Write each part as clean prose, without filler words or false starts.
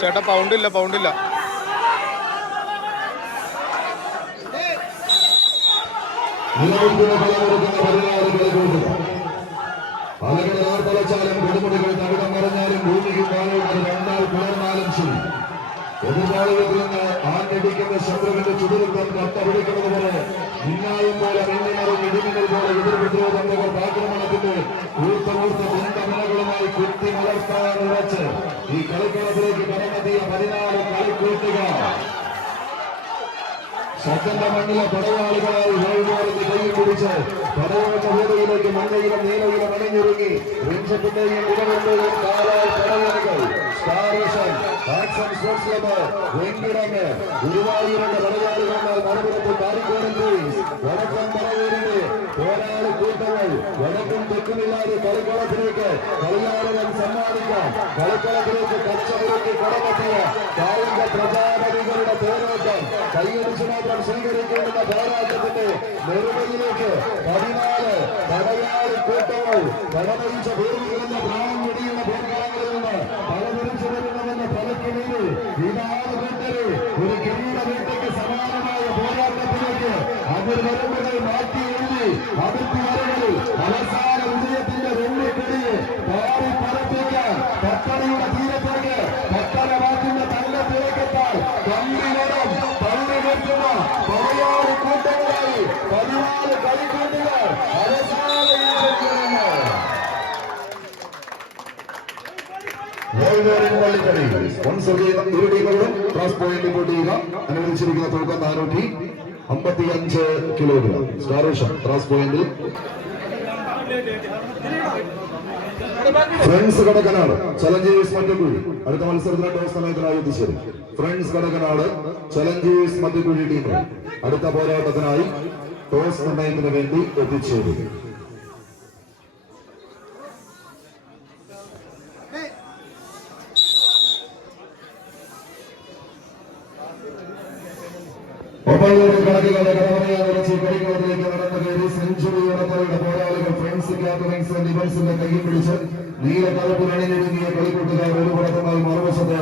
ചേട്ടാ പൗണ്ടില്ല പൗണ്ടില്ല. പലച്ചാലും കൊടുമുടികൾ തകിടം മറിഞ്ഞാലും ഭൂമിക്ക് കാലുകൾ രണ്ടാൽ പിളർന്നാലും ശരി, എതിർകാലത്തിൽ നിന്ന് ആഞ്ഞടിക്കുന്ന ശത്രുവിന്റെ ചുടുരുത്തം കട്ടപിടിക്കുന്നത് പോലെ മിന്നായം പോലെ മിന്നിമറും ഇടിമിന്നൽ പോലെ എതിർപ്രതിരോധങ്ങൾ ആക്രമണത്തിന്റെ ഊർത്തമൂർത്ത ബന്ധമനകളുമായി കുത്തി വളർത്താൻ ഉറച്ച് ഈ കളിക്കളത്തിലേക്ക് കടന്നെത്തിയ 14 കളിക്കൂട്ടുകാർ ശബ്ദന്റെ മണ്ണിലെ പടയാളികളായി വൈകുന്നേരത്ത് കൈ പിടിച്ച് പടയോട്ട വേദിയിലേക്ക് മണ്ണയിലും നീലയിലും അണിഞ്ഞൊരുങ്ങി രഞ്ജത്തിന്റെയും ഇടവന്റെയും കാലാൽ പടയാളികൾ സ്പോർട്സ് ക്ലബ് വെങ്കിടങ്ങ് ഗുരുവായൂരിന്റെ പടയാളികളാൽ മറുപുറത്ത് കാരിക്കോടൻ പോലീസ് വടക്കം പറവൂരിന്റെ പോരാളി കൂട്ടങ്ങൾ വടക്കും തെക്കുമില്ലാതെ കളിക്കളത്തിലേക്ക് കളിയാളവൻ സമ്മാനിക്കാം. കളിക്കളത്തിലേക്ക് കച്ചവടക്ക് കടമെത്തിയ കായിക പ്രജാപതികളുടെ തേരോട്ടം കൈയടിച്ചു മാത്രം സ്വീകരിക്കേണ്ടുന്ന പോരാട്ടത്തിന്റെ നെറുകയിലേക്ക് 14 പടയാളി കൂട്ടങ്ങൾ കടമയിച്ച ഭൂമികളെന്ന പ്രാണം വെടിയുന്ന പോർക്കളങ്ങളിൽ നിന്ന് പലതിരിച്ചു വരുന്നതെന്ന ഫലത്തിനീര് ഇതാണ് കൂട്ടര് ഒരു കിരീട വേട്ടയ്ക്ക് സമാനമായ പോരാട്ടത്തിലേക്ക് അതിർ വരമ്പുകൾ മാറ്റി എഴുതി അതിർത്തി വരകളിൽ അവസാന വിജയത്തിന്റെ വെള്ളിക്കൊടിയെ പാറി പറപ്പിക്കാൻ പട്ടണയുടെ തീരത്തേക്ക് പട്ടണവാക്കിന്റെ തങ്കത്തിലേക്കെത്താൻ കമ്പിവടം പള്ളി നിർത്തുന്ന പടയാളി കൂട്ടങ്ങളായി 14 കളിക്കൂട്ടുകാർ അവസാന പള്ളിക്കളി സ്പോൺസർ ചെയ്യുന്ന ഇരു ടീമുകളും ക്രോസ് പോയിന്റ് റിപ്പോർട്ട് ചെയ്യുക. അനുവദിച്ചിരിക്കുന്ന തൂക്കം 455 കിലോഗ്രാം. സ്റ്റാർഷം ക്രോസ് പോയിന്റിൽ ഫ്രണ്ട്സ് കടക്കനാട് ചലഞ്ചേഴ്സ് മറ്റക്കുഴി അടുത്ത മത്സരത്തിന് ടോസ് സമയത്തിനായി എത്തിച്ചേരും. ഫ്രണ്ട്സ് കടക്കനാട് ചലഞ്ചേഴ്സ് മറ്റക്കുഴി ടീമുകൾ അടുത്ത പോരാട്ടത്തിനായി ടോസ് നിർണയത്തിന് വേണ്ടി എത്തിച്ചേരും. കളിക്കളത്തിലേക്ക് നടന്നു കയറി സെഞ്ചുറി ഉറപ്പുകളുടെ പോരാളികൾ ഫ്രണ്ട്സ് ക്യാപ്റ്റൻസ് ഡിഫൻസിന്റെ കൈ പിടിച്ച് നീല കറുപ്പിലണിഞ്ഞൊരുങ്ങിയ കളിക്കൂട്ടുകാർ ഒരു പുറത്തുമായി മറുവശത്ത്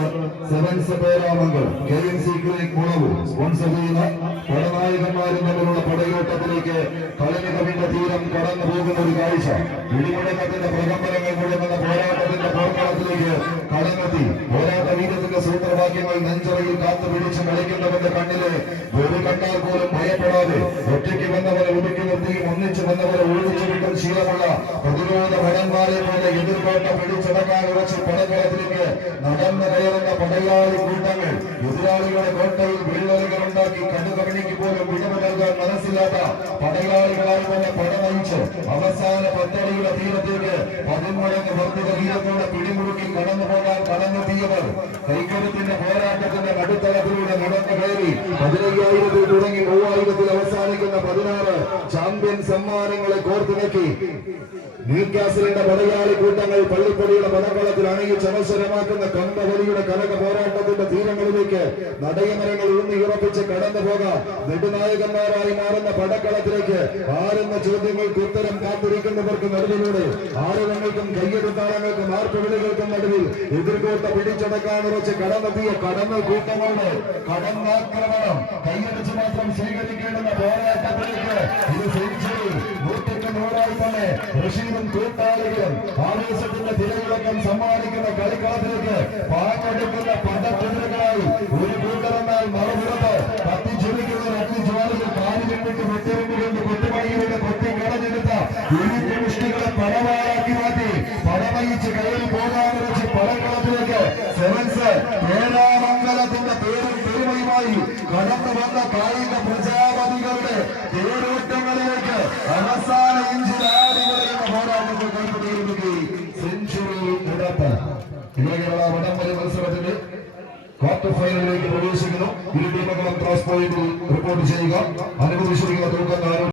sevens Peramangal KMC clinic Mulavoor sponsor ചെയ്യുന്ന പടനായകന്മാരും തമ്മിലുള്ള പടയോട്ടത്തിലേക്ക് കളിമികവിന്റെ തീരം കടന്നു പോകുന്ന ഒരു കാഴ്ച. ഇടിമുഴക്കത്തിന്റെ പ്രകമ്പനങ്ങൾ മുഴങ്ങുന്ന പോരാട്ടത്തിന്റെ പോർക്കളത്തിലേക്ക് കടന്നെത്തി പോരാട്ട വീരത്തിന്റെ സൂത്രവാക്യങ്ങൾ നെഞ്ചറയിൽ കാത്തുപിടിച്ച് കളിക്കുന്നവന്റെ കണ്ണിലെ ഒരു കണ്ടാൽ പോലും ഭയപ്പെടാതെ ഒറ്റയ്ക്ക് വന്നവരെ ഒതുക്കി നിർത്തിയും ഒന്നിച്ചു വന്നവരെ ഒഴിച്ചു വിട്ടും ശീലമുള്ള പ്രതിരോധ ഭടന്മാരെ പോലെ എതിർകോട്ട പിടിച്ചടക്കാൻ ഉറച്ച് പടക്കളത്തിലേക്ക് നടന്നു കയറുന്ന പടയാളി കൂട്ടങ്ങൾ എതിരാളികളുടെ കോട്ടയിൽ വിള്ളലുകൾ ഉണ്ടാക്കി കണ്ണുകണിക്ക് പോലും വിടവ് നൽകാൻ മനസ്സിലാത്ത പടയാളികളായി തന്നെ പടനയിച്ച് അവസാന പത്തടിയുടെ തീരത്തേക്ക് 10 മടങ്ങ് വർദ്ധിത വീരത്തോടെ പിടിമുറുക്കി കടന്നു പോകാൻ കടന്നെത്തിയവർ കൈക്കരുത്തിന്റെ പോരാട്ടത്തിന്റെ നടുത്തളത്തിലൂടെ നടന്നു കയറി 15,000 തുടങ്ങി 3000 അവസാനിക്കുന്ന 16 ചാമ്പ്യൻ സമ്മാനങ്ങളെ കോർത്തിണക്കി ന്യൂകാസിലിന്റെ പടയാളി കൂട്ടങ്ങൾ പള്ളിപ്പടിയുടെ പടക്കളത്തിൽ അണിയിച്ച് അവസരമാക്കുന്ന കമ്പവലിയുടെ കനക പോരാട്ടത്തിന്റെ തീരങ്ങളിലേക്ക് നടയമരങ്ങൾ ഉറപ്പിച്ച് കടന്നു പോകാം. നെടുനായകന്മാരായി മാറുന്ന പടക്കളത്തിലേക്ക് ആരെന്ന ചോദ്യങ്ങൾക്ക് ഉത്തരം കാത്തിരിക്കുന്നവർക്ക് നടുവിലൂടെ ആറുകൾക്കും കയ്യെടുത്താളങ്ങൾക്കും ആർപ്പുവിളികൾക്കും നടുവിൽ എതിർകോട്ട പിടിച്ചടക്കാൻ ഉറച്ച് കടന്നെത്തിയ കടന്ന കൂട്ടങ്ങളുടെ കടന്നാക്രമണം കയ്യടിച്ച് മാത്രം സ്വീകരിക്കേണ്ടുന്ന പോരാട്ടത്തിലേക്ക് ഇത് സെഞ്ചുറി 100 തന്നെ റഷീദും കൂട്ടാളികളും ആവേശത്തിന്റെ തിരവിളക്കം സമ്മാനിക്കുന്ന കളിക്കളത്തിലേക്ക് പാഞ്ഞെടുക്കുന്ന പടപ്രതികളായി ഒരു കൂട്ടരെന്നാൽ മറുപുറത്ത് കത്തിച്ചൊലിക്കുന്ന അഗ്നിജ്വാലയിൽ കാലിലിട്ട് വെട്ടിരിഞ്ഞുകൊണ്ട് കൊട്ടുപണിയിലൂടെ കൊട്ടിക്കടഞ്ഞെടുത്ത മുഷ്ടികളെ പടവാളാക്കി മാറ്റി പടമയിച്ച് കയ്യിൽ പോകാൻ വെച്ച് പടക്കളത്തിലേക്ക് സെവൻസ് പേരാമംഗലത്തിന്റെ പേരും പെരുമയുമായി കടന്നു വന്ന കായിക പ്രജാപതികളുടെ തേരോട്ടങ്ങളിലേക്ക് അവസാന ഇഞ്ചിൽ ആടി പറയുന്ന പോരാട്ടത്തിൽ കൈപ്പിടിയിരിക്കുകയും സെഞ്ചുറി ഉറപ്പ്. കേരള വടംവലി മത്സരത്തിന്റെ ക്വാർട്ടർ ഫൈനലിലേക്ക് പ്രവേശിക്കുന്നു. ഇരു ടീമുകളും ക്രോസ് പോയിന്റിൽ റിപ്പോർട്ട് ചെയ്യുക. അനുവദിച്ചിരിക്കുന്ന തൂക്കം